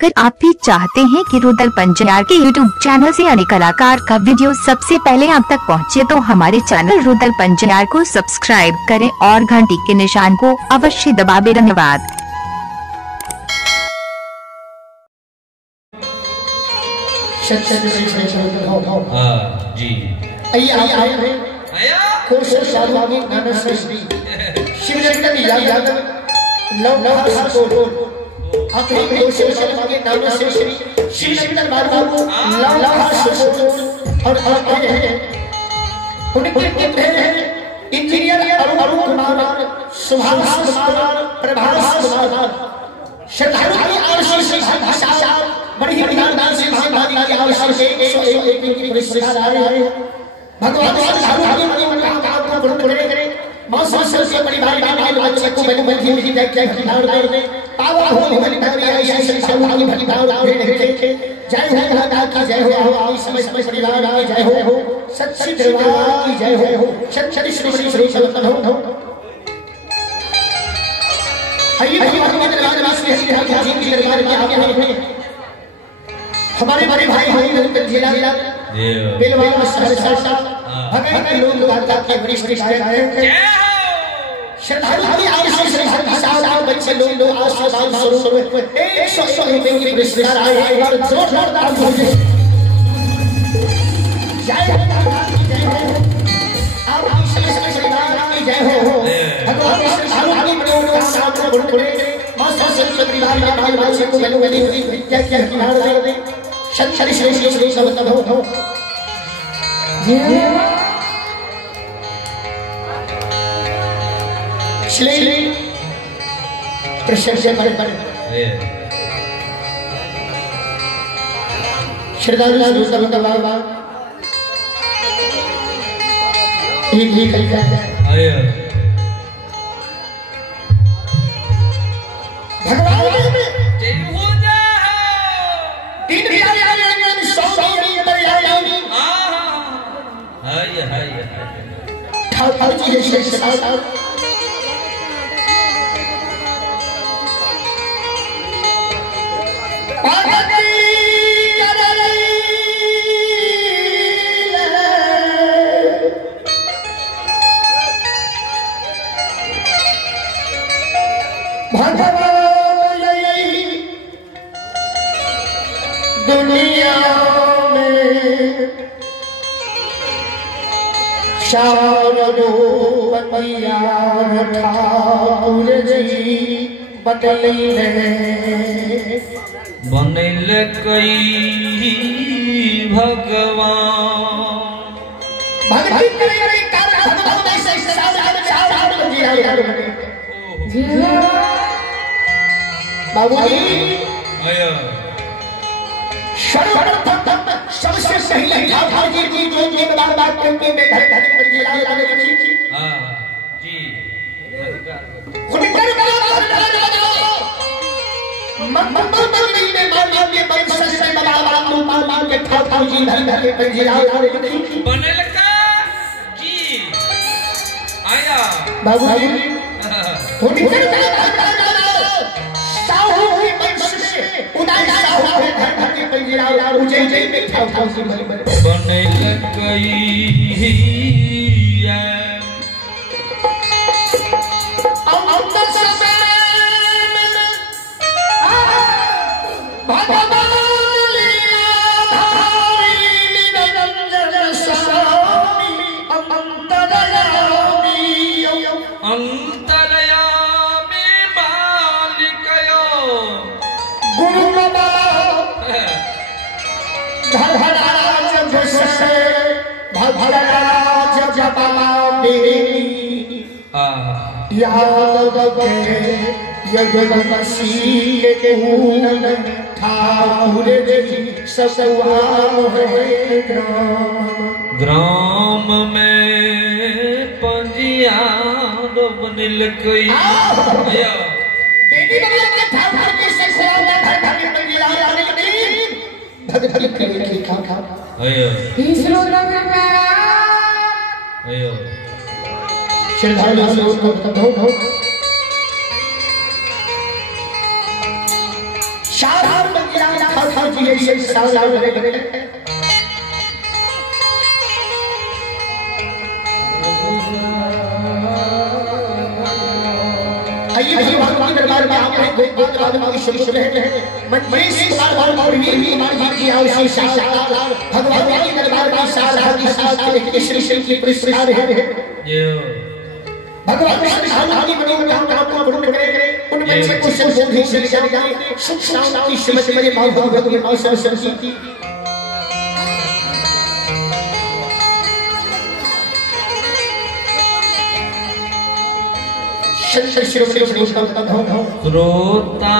अगर आप भी चाहते हैं कि रुदल पंजयार के YouTube चैनल से अन्य कलाकार का वीडियो सबसे पहले आप तक पहुंचे, तो हमारे चैनल रुदल पंजयार को सब्सक्राइब करें और घंटी के निशान को अवश्य दबाएं। धन्यवाद। जी अपने के नाम से श्री शिवशंकर बाबू और उनके इंजीनियर अरुण कुमार, सुभाष कुमार, प्रभास कुमार, श्रद्धालु बड़ी ईमानदार से भागी आवश्यक की पुरस्कार आ रहे हैं। भगवान से बड़ी भाई बच्चे को मैंने बंधी हुई क्या पावा हो बड़ी नगरी ऐसे साउली भली भाव देखे जय हो माता की जय हो, समय समय परिवार की जय हो, सच्ची दरबार की जय हो, सच्ची श्री श्री सनातन हो। आइए भगवान के दरबार में श्री हरि जी के दरबार में आगे हमारे बड़े भाई भाई जिला बेलवाल सहरसा भगत के लोग माता के बड़ी बड़ी आए श्रद्धालु आवश्यक श्री हरि बच्चे लोग आशीर्वाद स्वरूप 101 की पुरस्कार आए और जोरदार ताली बजे। जय हो आप समय परिवार की जय हो। भगवान श्रद्धालु बड़े सामने बड़े मां सरस्वती भाई बच्चे को बड़ी हुई क्या क्या किनार दे सच्ची श्री श्री सनातन हो। श्री प्रशंसा पर श्रद्धालु सनातन बाबा ही कलका भगवान जय हो तीन ठाकुर जी जैसे सदा दुनिया में शारदोपतिया ठाकुर जी बदली बनल कई भगवान भक्ति करे कर भगवान ऐसे बाबूजी सर्वप्रथम सबसे पहले ठाकुर जी की जो एक बात करके मैं घर घर पर जिला जी खुदकर मंगल मंदिर में मान के परिसर से बड़ा तू मान के ठाकुर जी घर घर पर जिला बनल का जी आया बाबूजी खुदकर साहू की परिसर से उदाई साहू के घर घर के पर जिला ऊंचे में ठाकुर जी बनल कई ग्राम में पंजियार बनल कई श्रद्धालु देखो जी ये साल बड़े आइए भगवान के दरबार में आप हैं गोपाल बाबा की शुभ रहे हैं मंजीश बार बार भी मां जी आओ श्री साल भगवान के दरबार में साल की साल के श्री श्री की पुरस्कार है भगवान श्री साल की मनोकामना को पूर्ण करे उन बच्चे को संबोधि से जाए सुख शांति सिमट मेरे मां भगवती मां सरस्वती श्रोता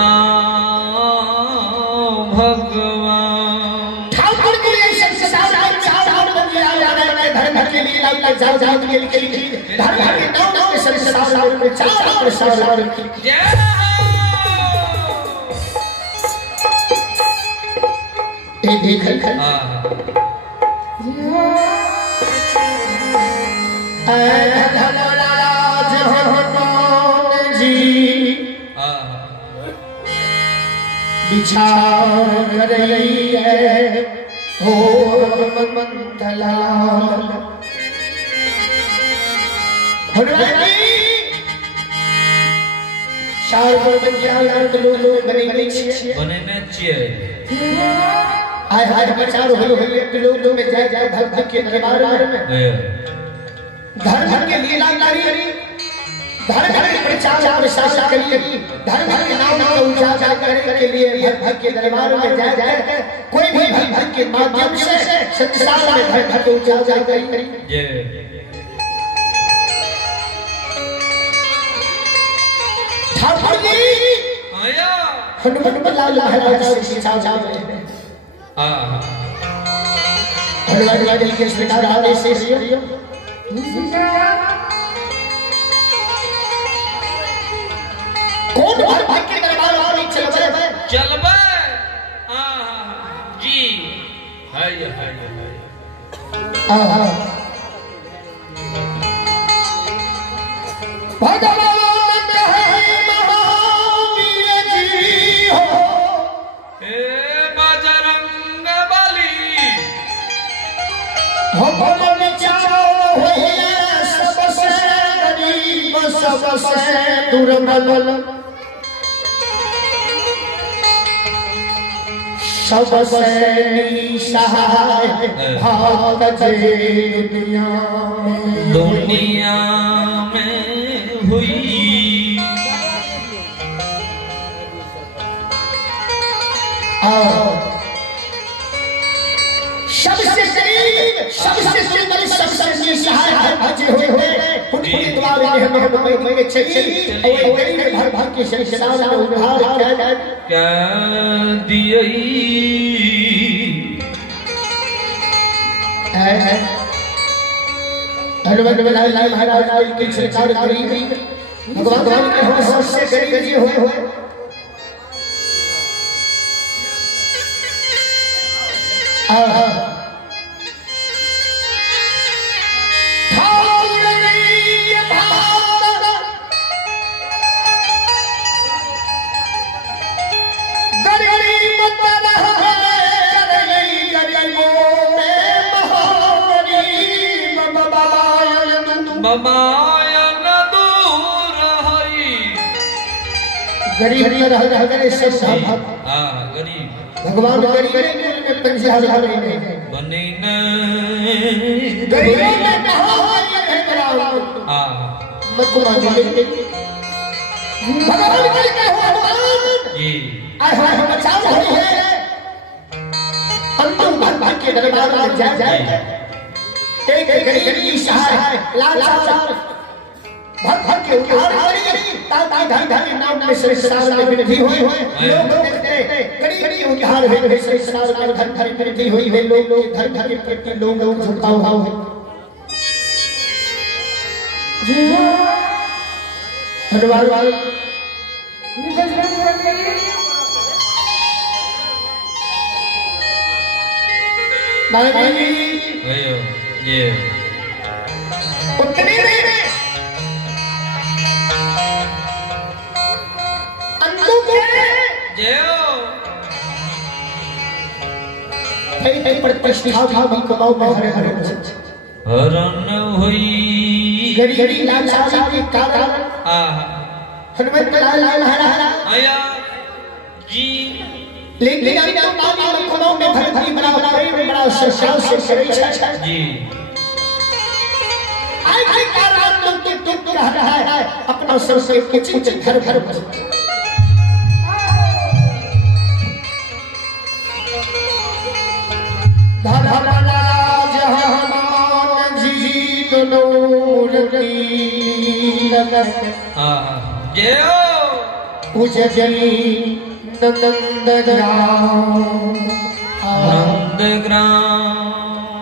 भगवान ठाकुर के लिए संसार चार बंदिया धर्म के लिए लाल जाओ जाओ के लिए धर्म के नाम के संसार में चार प्रसार देख बिछार रही है हो मंथलाल शार को बंदिया लाल लो बने छे बने न छे आय प्रचार हो लोग में जाए भक्त के दरबार में धर्म के लिए लाल धर्म के प्रचार प्रसार करिए धर्म के नाम को उजागर करने के लिए भक्त के दरबार में जाए कोई भी भक्त के माध्यम से संसार में धर्म को उजागर करिए ठाकुर जी आया हनुमान लाल महाराज से जाओ हनुमान जी के स्वीकार आदेश से कौन भक्त के दरबार में चलबे जी हाय भगवान है महावीर जी हो हे बजरंग बली हो भवन चारो है सबसे गरीब सबसे दुर्बल सबसे सहाय भक्त दुनिया में हुई सबसे गरीब सबसे सुंदर सबसे सहाय भक्त हुए उनके द्वारा हमें चाहिए और गरीब भक्त की संसार में उद्धार क्या दिए हनुमान लाल महाराज की सरकार गरीब भगवान के हम सबसे गरीब हुए गरीब रह गए सब गरीब भगवान गरीब में पंचाल बने गरीब में कहा ये बड़ा मकुमा जी भगवान के भगवान जी आय बचाव रही है अंतिम भगवान के दरबार में जाए एक गरीब सहाय लाचार भक्त के उद्धार करी ताकि धन नाम में संसार में वृद्धि हुई लोग देखते गरीब के उद्धार हुए संसार में धन वृद्धि हुई है लोग धन के प्रति लोग झुकाव है हनुमान ये उतनी एक प्रतिष्ठा भाव कमाओ हरे हरे हरण हुई गड़ी लाल साहब के कारण हनुमत लाल लाल हरा आया जी लेकिन आपको लखनऊ में भर बना बड़ा सरसाव से करे जी आई कारण लोग के रह रहा है अपना सर से कुछ घर घर धरा जहां जीत नूरती नगर जय उजली नंदग्राम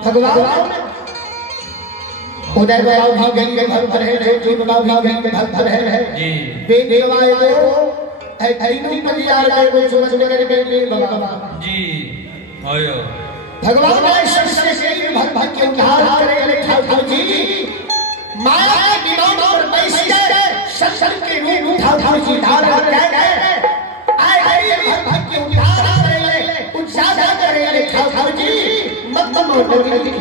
भगवान उदय बाबू भी गंगे भक्त रहे जो बाबू भी गंगे भक्त रहे जी देवाय को ऐनी नदिया लाए को सूरज नगर के बाबा जी आयो भगवान ईश्वर से भक्त के उद्धार करे ठाकुर जी माया के विमान पर बैठ के सत्संग के रूप ठाकुर जी धारण कर आए भक्त के उद्धार करे उजागर करे ठाकुर जी मत मोर की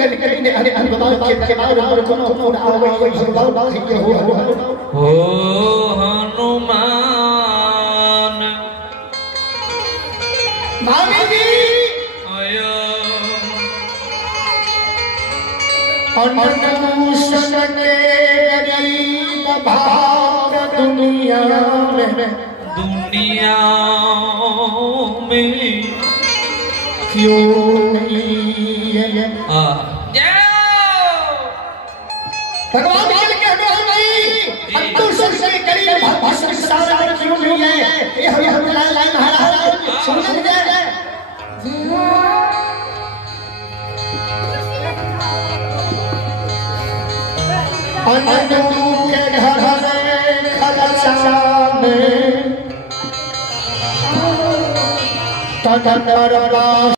कल ने अरे भगवान के बाद और कोनो आवे भगवान के हो हनुमान मामी जी आयो अनुसन के गरीब भाग दुनिया में क्यों नहीं है भगवान के नहीं अनुसन से गरीब भाग संसार क्यों नहीं है ये हम लाइन महाराज सुन ले अनु के घर में खलसा में तन